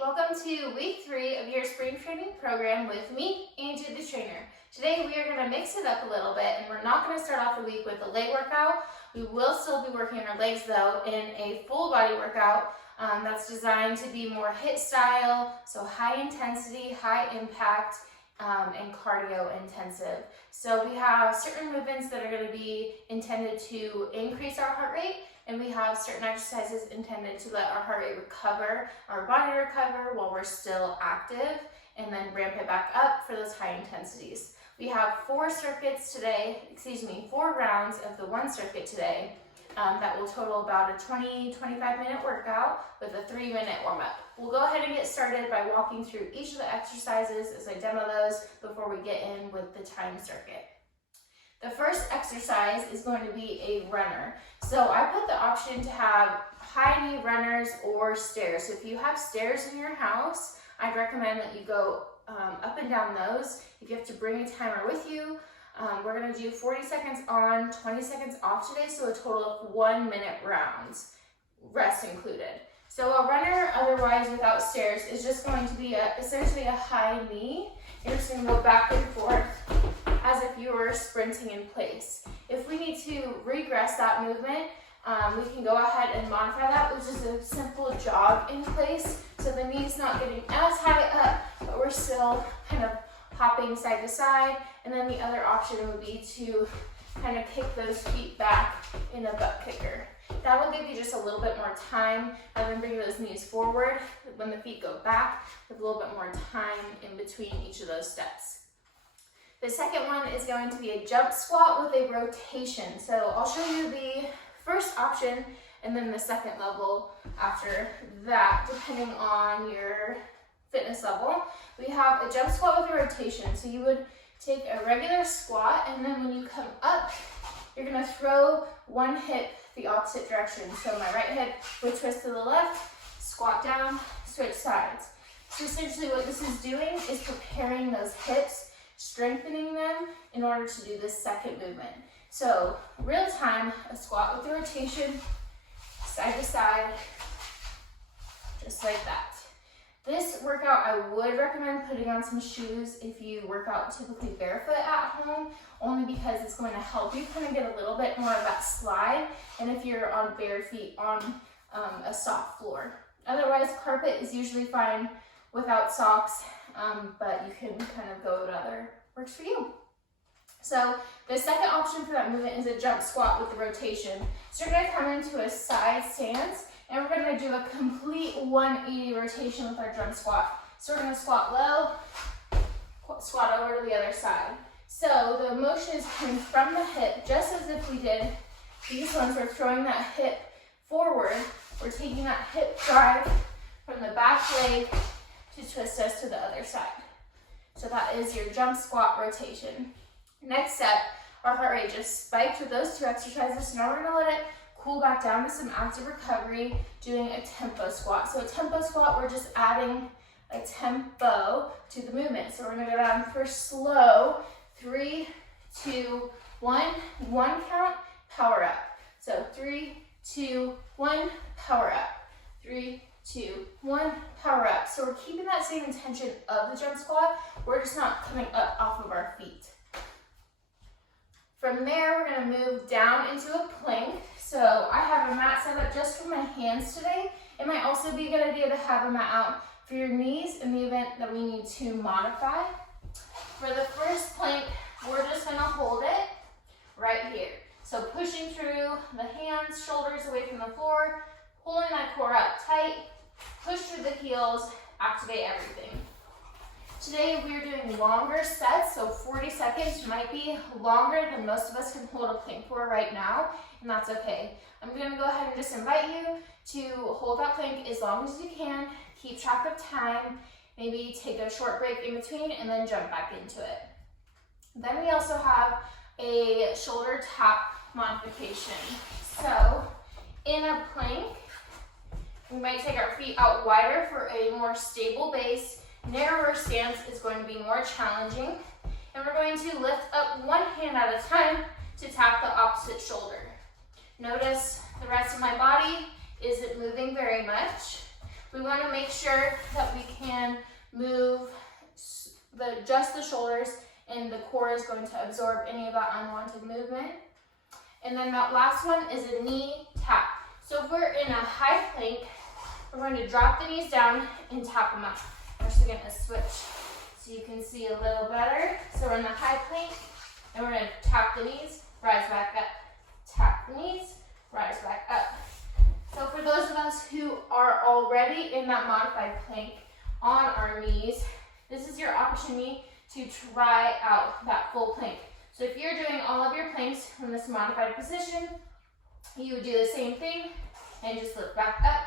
welcome to week 3 of your spring training program with me, Angie the trainer. Today we are going to mix it up a little bit, and we're not going to start off the week with a leg workout. We will still be working on our legs though in a full body workout that's designed to be more HIIT style, so high intensity, high impact, and cardio intensive. So we have certain movements that are going to be intended to increase our heart rate, and we have certain exercises intended to let our heart rate recover, our body recover while we're still active, and then ramp it back up for those high intensities. We have 4 rounds of the one circuit today that will total about a 20-25 minute workout with a 3-minute warm-up. We'll go ahead and get started by walking through each of the exercises as I demo those before we get in with the time circuit. The first exercise is going to be a runner. So I put the option to have high knee runners or stairs. So if you have stairs in your house, I'd recommend that you go up and down those. If you have to bring a timer with you, we're going to do 40 seconds on, 20 seconds off today, so a total of 1-minute rounds, rest included. So a runner, otherwise without stairs, is just going to be essentially a high knee. You're just going to go back and forth as if you were sprinting in place. If we need to regress that movement, we can go ahead and modify that with just a simple jog in place. So the knee's not getting as high up, but we're still kind of hopping side to side. And then the other option would be to kind of kick those feet back in a butt kicker. That will give you just a little bit more time, and then bring those knees forward when the feet go back with a little bit more time in between each of those steps. The second one is going to be a jump squat with a rotation. So I'll show you the first option and then the second level after that, depending on your fitness level. We have a jump squat with a rotation. So you would take a regular squat, and then when you come up, you're gonna throw one hip the opposite direction. So my right hip would twist to the left, squat down, switch sides. So essentially what this is doing is preparing those hips, strengthening them in order to do this second movement. So real time, a squat with a rotation, side to side, just like that. This workout, I would recommend putting on some shoes if you work out typically barefoot at home, only because it's going to help you kind of get a little bit more of that slide, and if you're on bare feet on a soft floor. Otherwise, carpet is usually fine without socks, but you can kind of go to whatever works for you. So the second option for that movement is a jump squat with the rotation. So you're going to come into a side stance, and we're going to do a complete 180 rotation with our jump squat. So we're going to squat low, squat over to the other side. So the motion is coming from the hip, just as if we did these ones. We're throwing that hip forward. We're taking that hip drive from the back leg to twist us to the other side. So that is your jump squat rotation. Next step, our heart rate just spiked with those 2 exercises. So now we're going to let it cool back down to some active recovery, doing a tempo squat. So a tempo squat, we're just adding a tempo to the movement. So we're going to go down for slow, 3, 2, 1, 1 count, power up. So 3, 2, 1, power up. 3, 2, 1, power up. So we're keeping that same intention of the jump squat. We're just not coming up off of our feet. From there, we're going to move down into a plank. So I have a mat set up just for my hands today. It might also be a good idea to have a mat out for your knees in the event that we need to modify. For the first plank, we're just going to hold it right here. So pushing through the hands, shoulders away from the floor, pulling that core up tight, push through the heels, activate everything. Today we're doing longer sets, so 40 seconds might be longer than most of us can hold a plank for right now, and that's okay. I'm going to go ahead and just invite you to hold that plank as long as you can, keep track of time, maybe take a short break in between, and then jump back into it. Then we also have a shoulder tap modification. So in a plank, we might take our feet out wider for a more stable base. Narrower stance is going to be more challenging, and we're going to lift up one hand at a time to tap the opposite shoulder. Notice the rest of my body isn't moving very much. We want to make sure that we can move just the shoulders, and the core is going to absorb any of that unwanted movement. And then that last one is a knee tap. So if we're in a high plank, we're going to drop the knees down and tap them up. We're just going to switch so you can see a little better. So we're in the high plank, and we're going to tap the knees, rise back up. Tap the knees, rise back up. So for those of us who are already in that modified plank on our knees, this is your opportunity to try out that full plank. So if you're doing all of your planks from this modified position, you would do the same thing and just lift back up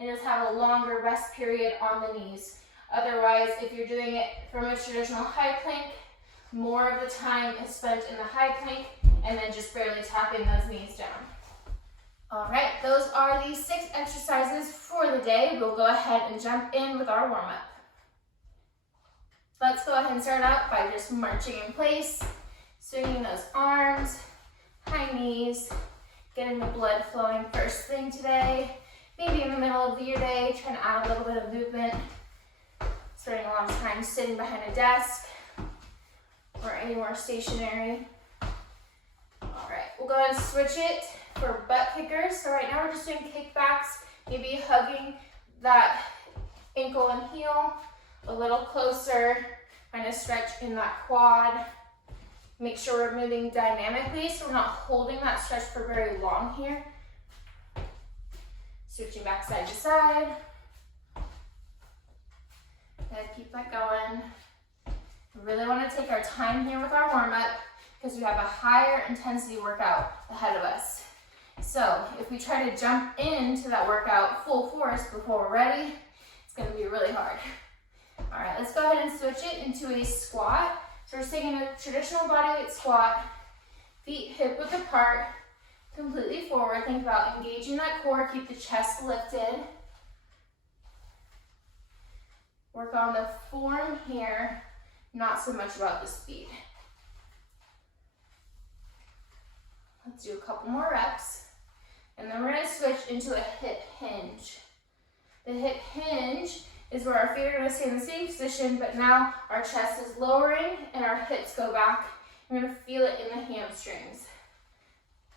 and just have a longer rest period on the knees. Otherwise, if you're doing it from a traditional high plank, more of the time is spent in the high plank and then just barely tapping those knees down. All right, those are the 6 exercises for the day. We'll go ahead and jump in with our warm-up. Let's go ahead and start out by just marching in place, swinging those arms, high knees, getting the blood flowing first thing today. Maybe in the middle of your day, trying to add a little bit of movement. Spending a lot of time sitting behind a desk or anywhere stationary. All right, we'll go ahead and switch it for butt kickers. So right now we're just doing kickbacks, maybe hugging that ankle and heel a little closer, kind of stretch in that quad. Make sure we're moving dynamically so we're not holding that stretch for very long here. Switching back side to side. Good, keep that going. We really want to take our time here with our warm-up because we have a higher intensity workout ahead of us. So if we try to jump into that workout full force before we're ready, it's going to be really hard. All right, let's go ahead and switch it into a squat. So we're taking a traditional bodyweight squat, feet hip width apart, completely forward. Think about engaging that core, keep the chest lifted. Work on the form here, not so much about the speed. Let's do a couple more reps. And then we're gonna switch into a hip hinge. The hip hinge is where our feet are gonna stay in the same position, but now our chest is lowering and our hips go back. We're gonna feel it in the hamstrings.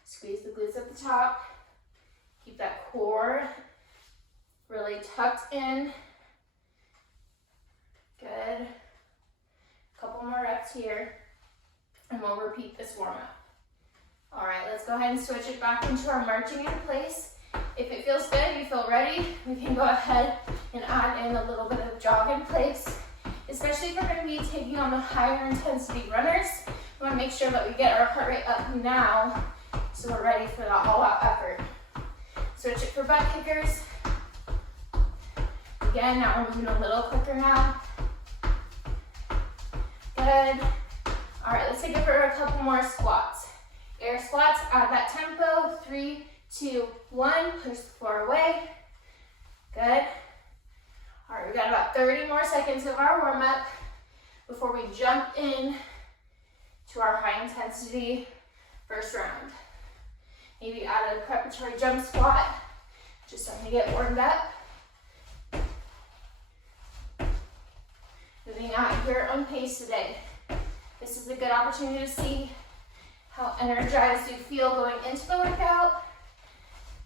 Squeeze the glutes at the top. Keep that core really tucked in. Good. A couple more reps here, and we'll repeat this warm-up. All right, let's go ahead and switch it back into our marching in place. If it feels good, you feel ready, we can go ahead and add in a little bit of jog in place, especially if we're going to be taking on the higher intensity runners. We want to make sure that we get our heart rate up now so we're ready for that all-out effort. Switch it for butt kickers. Again, now we're moving a little quicker now. Good. All right, let's take it for a couple more squats. Air squats, add that tempo. 3, 2, 1, push the floor away. Good. All right, we got about 30 more seconds of our warm-up before we jump in to our high intensity first round. Maybe add a preparatory jump squat, just starting to get warmed up. Moving out at your own pace today. This is a good opportunity to see how energized you feel going into the workout,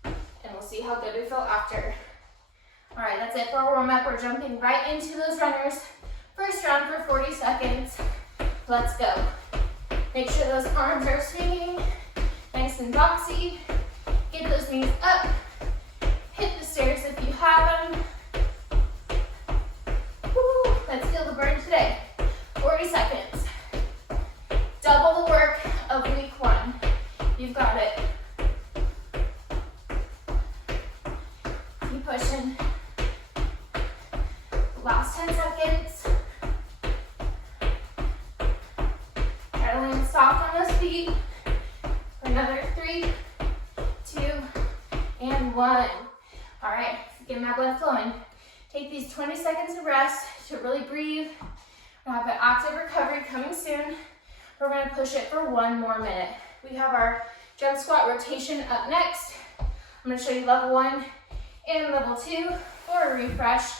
and we'll see how good we feel after. All right, that's it for our warm-up. We're jumping right into those runners. First round for 40 seconds. Let's go. Make sure those arms are swinging, nice and boxy. Get those knees up. Hit the stairs if you have them. Woo, let's feel the burn today. 40 seconds. Double the work of week 1. You've got it. Keep pushing. Last 10 seconds. Try to land soft on those feet. For another 3, 2, and 1. All right, getting that blood flowing. Take these 20 seconds of rest to really breathe. We'll have an active recovery coming soon. We're going to push it for 1 more minute. We have our jump squat rotation up next. I'm going to show you level 1 and level 2. for a refresh.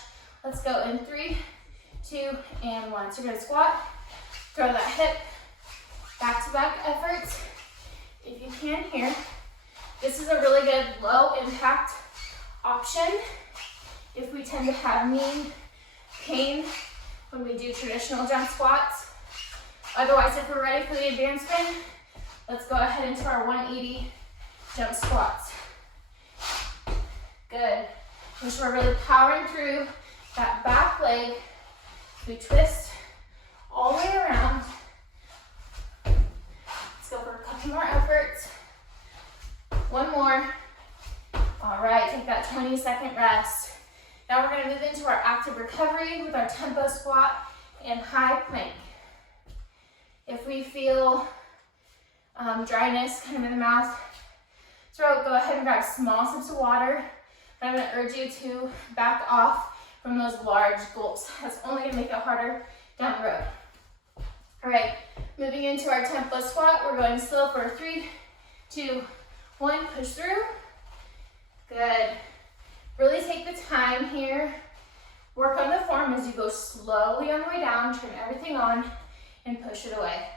Let's go in 3, 2, and 1. So we're gonna squat, throw that hip, back-to-back efforts. If you can here, this is a really good low impact option if we tend to have knee pain when we do traditional jump squats. Otherwise, if we're ready for the advancement, let's go ahead into our 180 jump squats. Good. Make sure we're really powering through that back leg. We twist all the way around. Let's go for a couple more efforts. One more. All right, take that 20-second rest. Now we're gonna move into our active recovery with our tempo squat and high plank. If we feel dryness kind of in the mouth, throat, go ahead and grab small sips of water. But I'm gonna urge you to back off from those large gulps. That's only gonna make it harder down the road. All right, moving into our tempo squat. We're going slow for 3, 2, 1, push through. Good. Really take the time here. Work on the form as you go slowly on the way down, turn everything on, and push it away.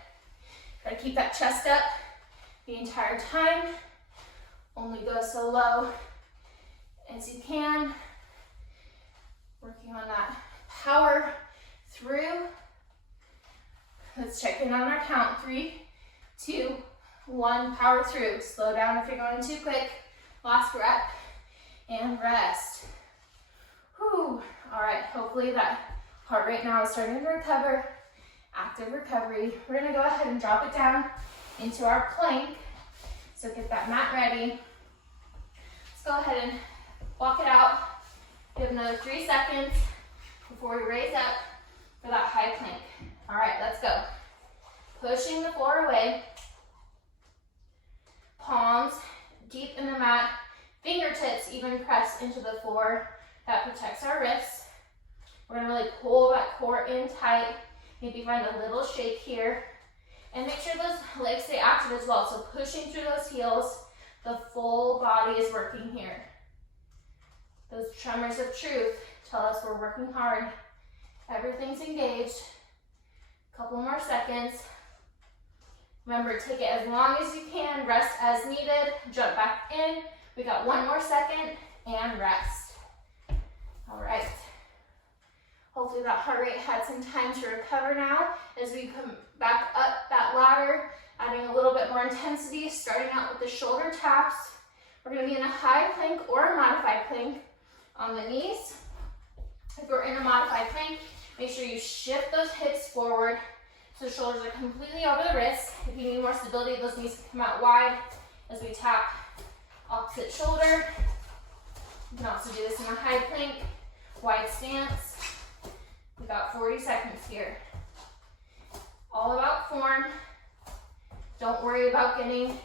Try to keep that chest up the entire time. Only go so low as you can. Working on that power through. Let's check in on our count. 3, 2, 1, power through. Slow down if you're going too quick. Last breath and rest. Whew. All right, hopefully that heart rate now is starting to recover. Active recovery. We're gonna go ahead and drop it down into our plank. So get that mat ready. Let's go ahead and walk it out. Give another 3 seconds before we raise up for that high plank. All right, let's go. Pushing the floor away. Palms deep in the mat. Fingertips even press into the floor. That protects our wrists. We're gonna really pull that core in tight. Maybe find a little shake here. And make sure those legs stay active as well. So pushing through those heels, the full body is working here. Those tremors of truth tell us we're working hard. Everything's engaged. Couple more seconds. Remember, take it as long as you can, rest as needed, jump back in. We got 1 more second and rest. All right. Hopefully that heart rate had some time to recover now as we come back up that ladder, adding a little bit more intensity, starting out with the shoulder taps. We're gonna be in a high plank or a modified plank on the knees. If we're in a modified plank, make sure you shift those hips forward so the shoulders are completely over the wrists. If you need more stability, those knees can come out wide as we tap opposite shoulder. You can also do this in a high plank, wide stance. We got 40 seconds here. All about form. Don't worry about getting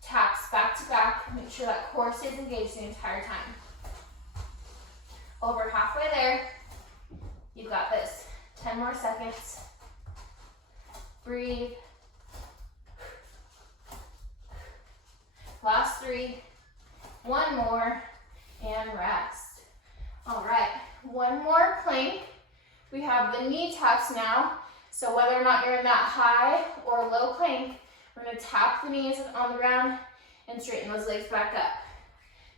taps back to back. Make sure that core stays engaged the entire time. Over halfway there. You got this. 10 more seconds. Breathe. Last 3. 1 more. And rest. All right. 1 more plank. We have the knee taps now. So whether or not you're in that high or low plank, we're gonna tap the knees on the ground and straighten those legs back up.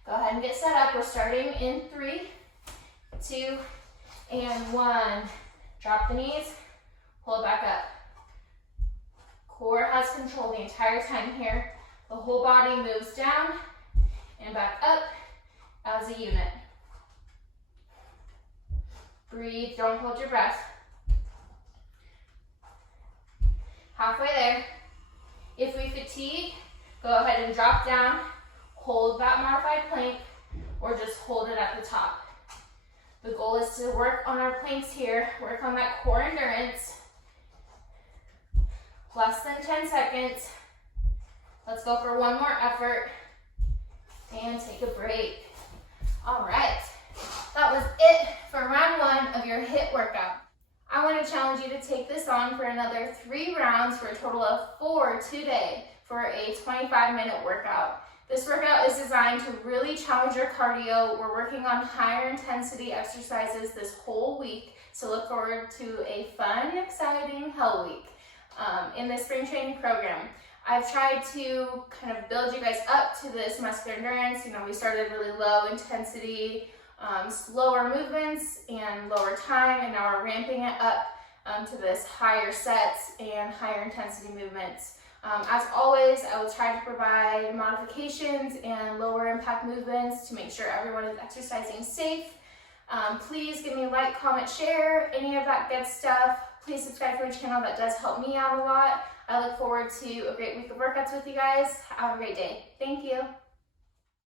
Go ahead and get set up. We're starting in 3, 2, and 1. Drop the knees, pull it back up. Core has control the entire time here. The whole body moves down and back up as a unit. Breathe, don't hold your breath. Halfway there. If we fatigue, go ahead and drop down, hold that modified plank, or just hold it at the top. The goal is to work on our planks here, work on that core endurance. Less than 10 seconds. Let's go for 1 more effort and take a break. All right, that was it for round 1 of your HIIT workout. I want to challenge you to take this on for another 3 rounds for a total of 4 today for a 25-minute workout. This workout is designed to really challenge your cardio. We're working on higher intensity exercises this whole week, so look forward to a fun, exciting Hell Week in the spring training program. I've tried to kind of build you guys up to this muscular endurance. You know, we started really low intensity, slower movements and lower time, and now we're ramping it up to this higher sets and higher intensity movements. As always, I will try to provide modifications and lower impact movements to make sure everyone is exercising safe. Please give me a like, comment, share, any of that good stuff. Please subscribe to my channel. That does help me out a lot. I look forward to a great week of workouts with you guys. Have a great day. Thank you.